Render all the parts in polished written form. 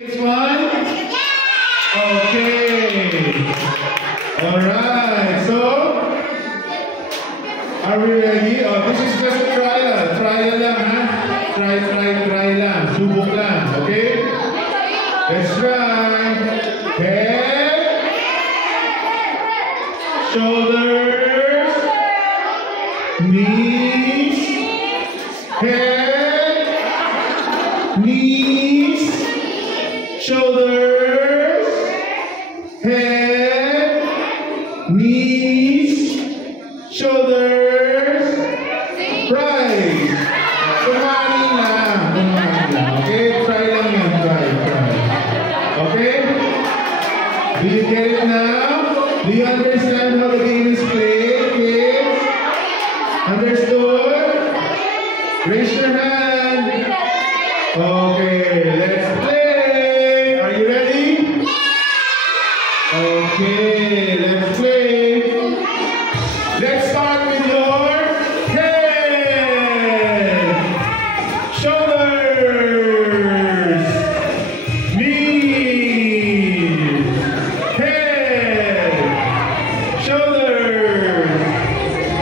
Next one? Okay. Alright, so are we ready? Oh, this is just a trial. Trial lang, ha? Try lang. Subok lang, okay? Let's try. Head. Shoulders. Knees. Head. Knees. Shoulders. Head. Knees. Shoulders. Right. Kumani lang. Okay? Try lang yan. Try. Okay? Do you get it now? Do you understand how the game is played, kids? Understood? Raise your hand. Okay, let's play. Are you ready? Okay, let's play. Let's start with your head, shoulders, knees, head, shoulders,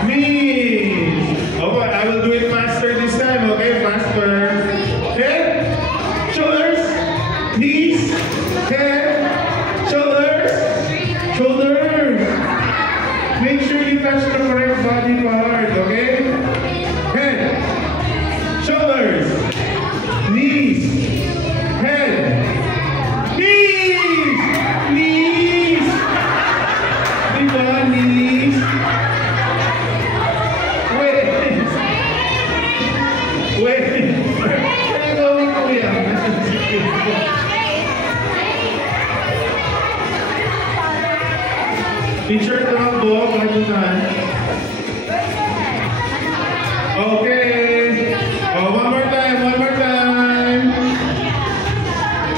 knees. Okay, I will do it faster this time, okay? Faster. Head, shoulders, knees, head, shoulders, shoulders. Make sure you touch the correct body part, okay? Head, shoulders, knees, head, knees, knees. Diba, knees? Wait. Ano gawin ko yan? Teacher, takbo, pagkutan. Okay. Oh, one more time.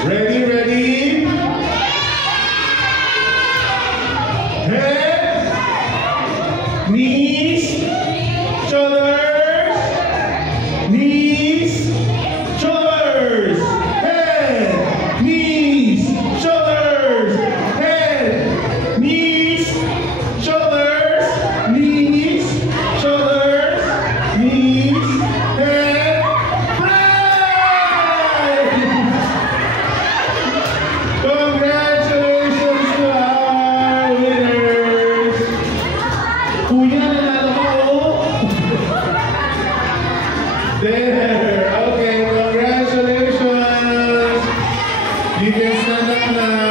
Ready? Head, knees, shoulders, knees, shoulders, head, knees, shoulders, head, knees, shoulders, knees, shoulders, knees, head, right! Congratulations to our winners! Kuya, nanalo ko! There! Okay, congratulations! You can stand up now.